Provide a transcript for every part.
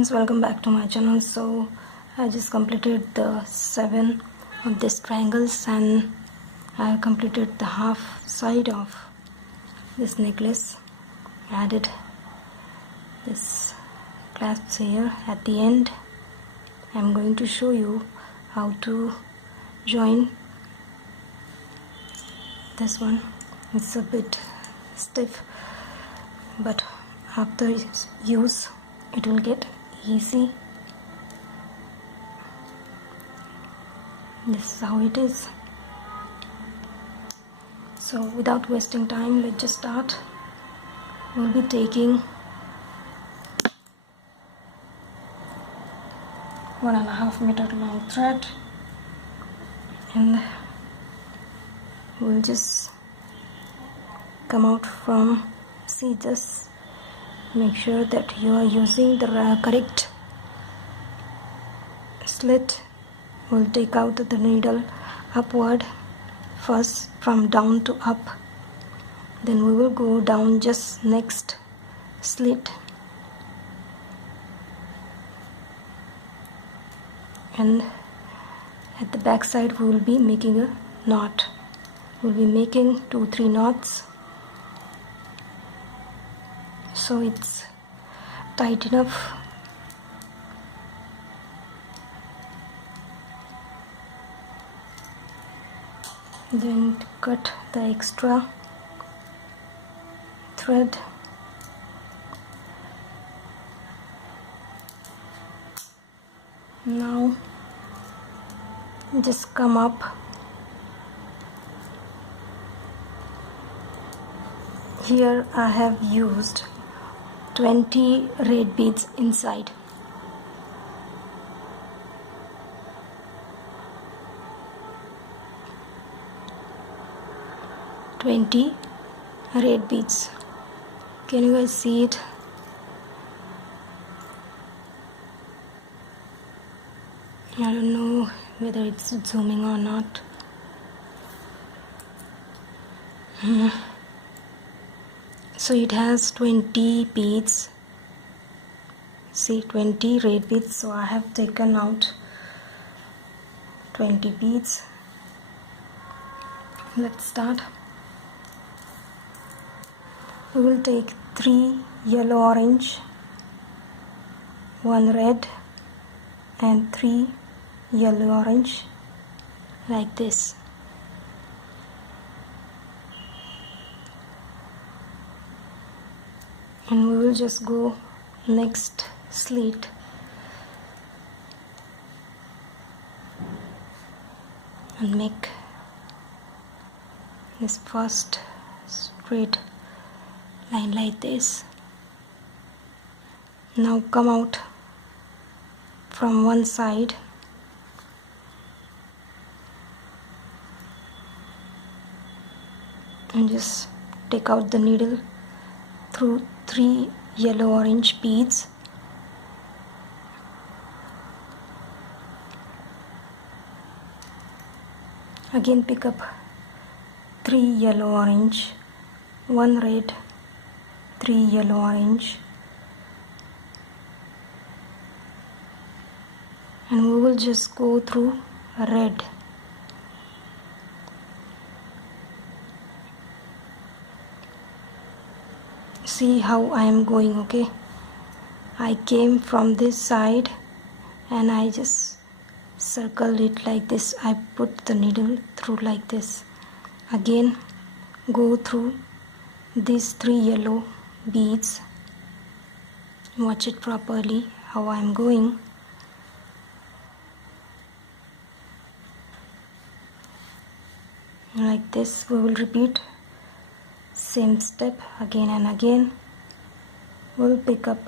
friends, welcome back to my channel. So I just completed the 7 of these triangles and I have completed the half side of this necklace. Added this clasps here. At the end I'm going to show you how to join this one. It's a bit stiff, but after use it will get easy. This is how it is. So without wasting time, let's just start. We'll be taking 1.5 meter long thread and we'll just come out from, see, just make sure that you are using the correct slit. We'll take out the needle upward first, from down to up, then we will go down just next slit and at the back side we will be making a knot. We'll be making 2-3 knots so it's tight enough. Then cut the extra thread. Now just come up here. I have used 20 red beads inside. Red beads. Can you guys see it? I don't know whether it's zooming or not. So it has 20 beads. See, 20 red beads. So I have taken out 20 beads. Let's start. We will take 3 yellow orange, 1 red and 3 yellow orange, like this. And we will just go next slit and make this first straight line like this. Now come out from one side and just take out the needle through 3 yellow orange beads. Again pick up 3 yellow orange, 1 red, 3 yellow orange, and we will just go through red. See how I am going, okay? I came from this side and I just circled it like this. I put the needle through like this. Again go through these 3 yellow beads. Watch it properly how I am going. Like this we will repeat same step again and again. We'll pick up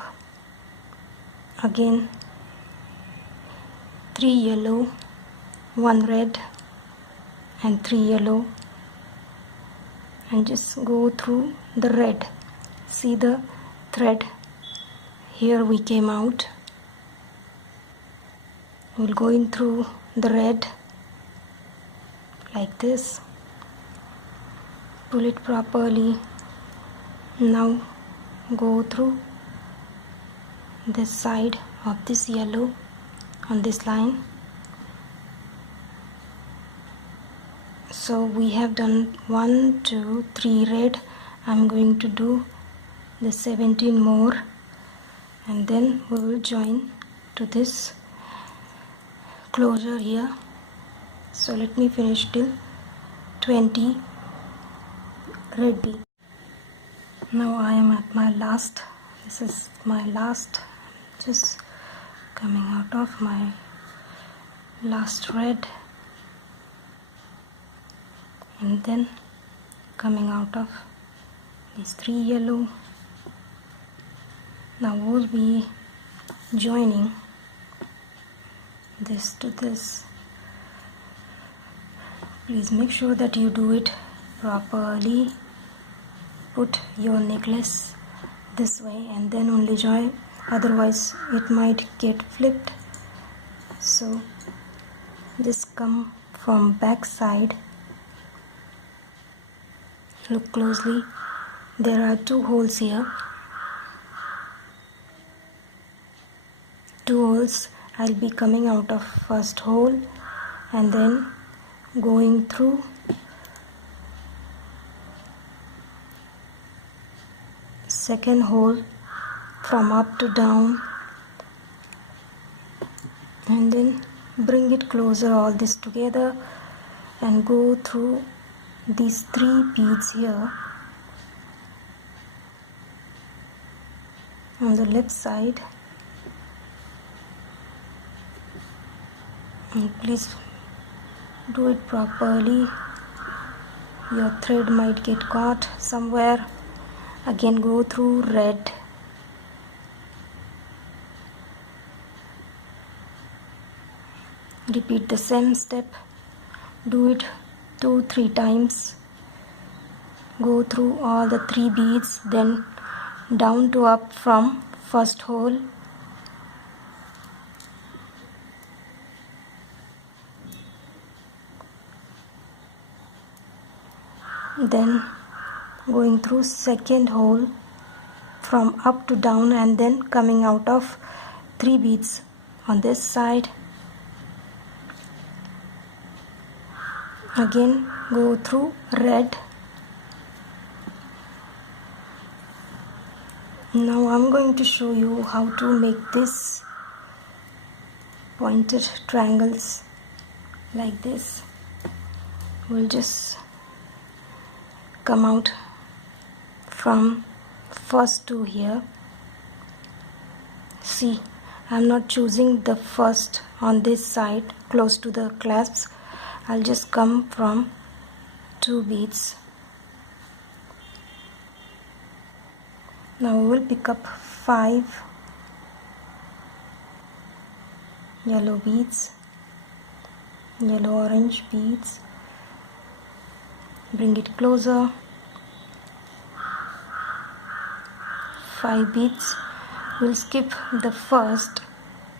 again 3 yellow, 1 red and 3 yellow, and just go through the red. See the thread here, we came out. We'll go in through the red like this. Pull it properly. Now go through this side of this yellow on this line. So we have done 1 2 3 red. I'm going to do the 17 more, and then we will join to this closure here. So let me finish till 20 red bead. Now I am at my last, this is my last, just coming out of my last red, and then coming out of these 3 yellow. Now we'll be joining this to this. Please make sure that you do it properly. Put your necklace this way and then only join, otherwise it might get flipped. So just come from back side. Look closely. There are 2 holes here. 2 holes. I'll be coming out of first hole and then going through second hole from up to down, and then bring it closer, all this together, and go through these 3 beads here on the left side. And please do it properly. Your thread might get caught somewhere. Again go through red. Repeat the same step. Do it 2-3 times. Go through all the 3 beads, then down to up from first hole. Then going through second hole from up to down, and then coming out of 3 beads on this side. Again go through red. Now I'm going to show you how to make this pointed triangles like this. We'll just come out from first 2 here. See, I'm not choosing the first on this side close to the clasps. I'll just come from 2 beads. Now we will pick up 5 yellow beads, yellow orange beads. Bring it closer. 5 beads. We'll skip the first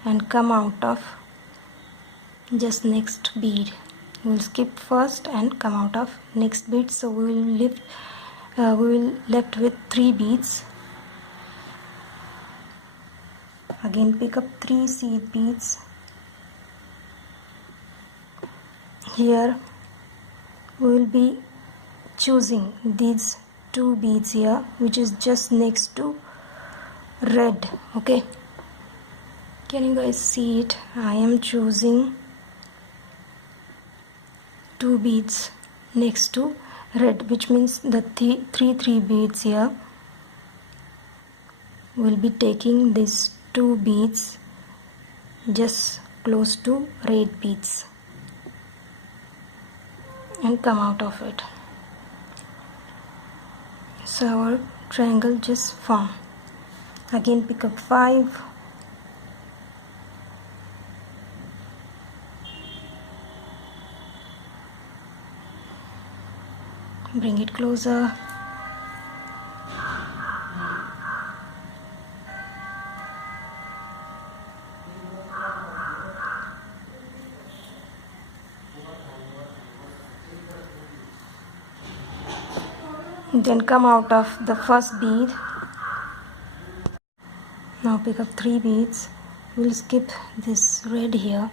and come out of just next bead. We'll skip first and come out of next bead. So we will left with 3 beads. Again pick up 3 seed beads. Here we will be choosing these 2 beads here, which is just next to red. Okay, can you guys see it? I am choosing 2 beads next to red, which means the 3 beads here. We'll be taking these 2 beads just close to red beads and come out of it. So our triangle just form. Again pick up 5. Bring it closer. Then come out of the first bead. Now pick up 3 beads we'll skip this red here.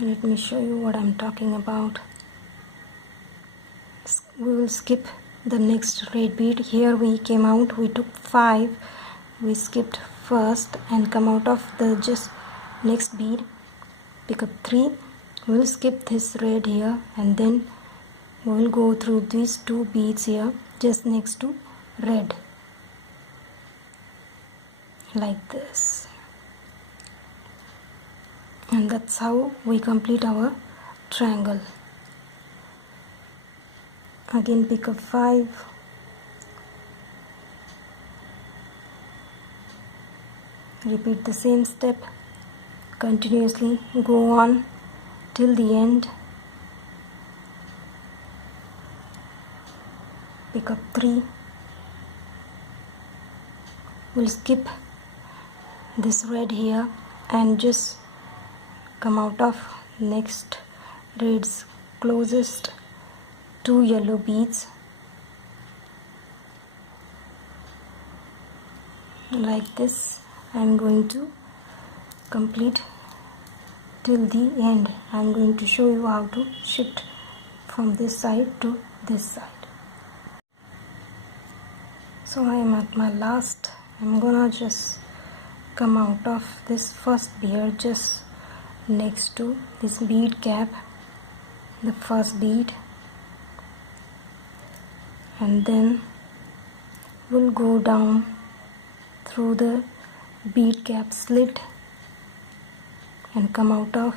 Let me show you what I'm talking about. We will skip the next red bead. Here we came out, we took 5, we skipped first and come out of the just next bead, pick up 3. We'll skip this red here and then we'll go through these 2 beads here just next to red, like this, and that's how we complete our triangle. Again pick up 5, repeat the same step continuously, go on till the end, pick up 3. We'll skip this red here and just come out of next red's closest 2 yellow beads, like this. I'm going to complete till the end. I'm going to show you how to shift from this side to this side. So I am at my last. I'm gonna just come out of this first bead just next to this bead cap, the first bead, and then we'll go down through the bead cap slit and come out of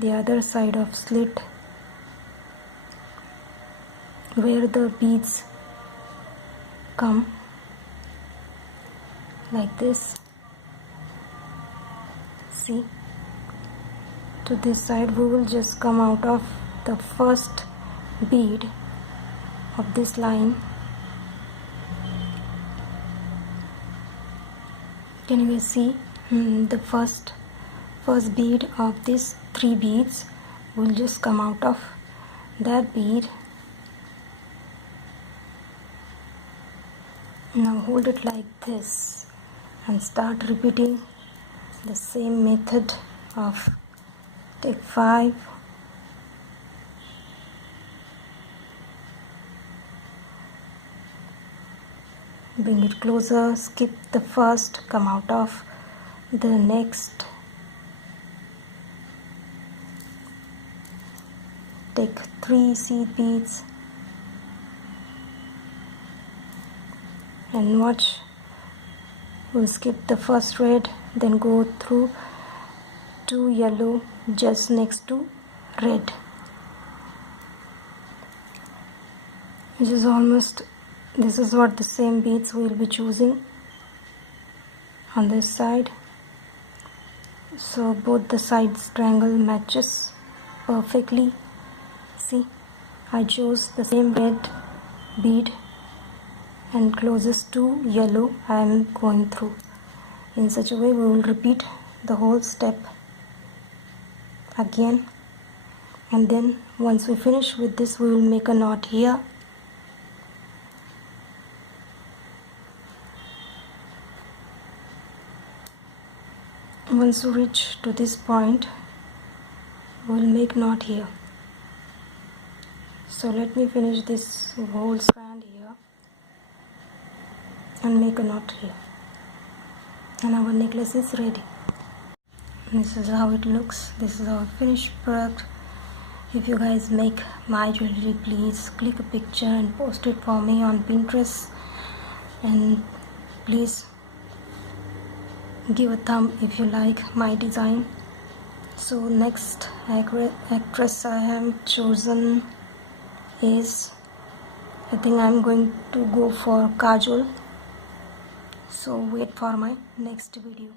the other side of slit where the beads come, like this. See, to this side we will just come out of the first bead of this line. Can you guys see the first bead of these 3 beads? Will just come out of that bead. Now hold it like this and start repeating the same method of take 5, bring it closer, skip the first, come out of the next, take 3 seed beads and watch. We'll skip the first red, then go through 2 yellow just next to red. This is what the same beads we'll be choosing on this side, so both the sides triangle matches perfectly. See, I chose the same red bead and closest to yellow I am going through. In such a way we will repeat the whole step again, and then once we finish with this we will make a knot here. Once we reach to this point we will make knot here. So let me finish this whole strand here and make a knot here, and our necklace is ready. This is how it looks. This is our finished product. If you guys make my jewelry, please click a picture and post it for me on Pinterest, and please give a thumb if you like my design. So next actress I have chosen is, I think I'm going to go for Kajol. So wait for my next video.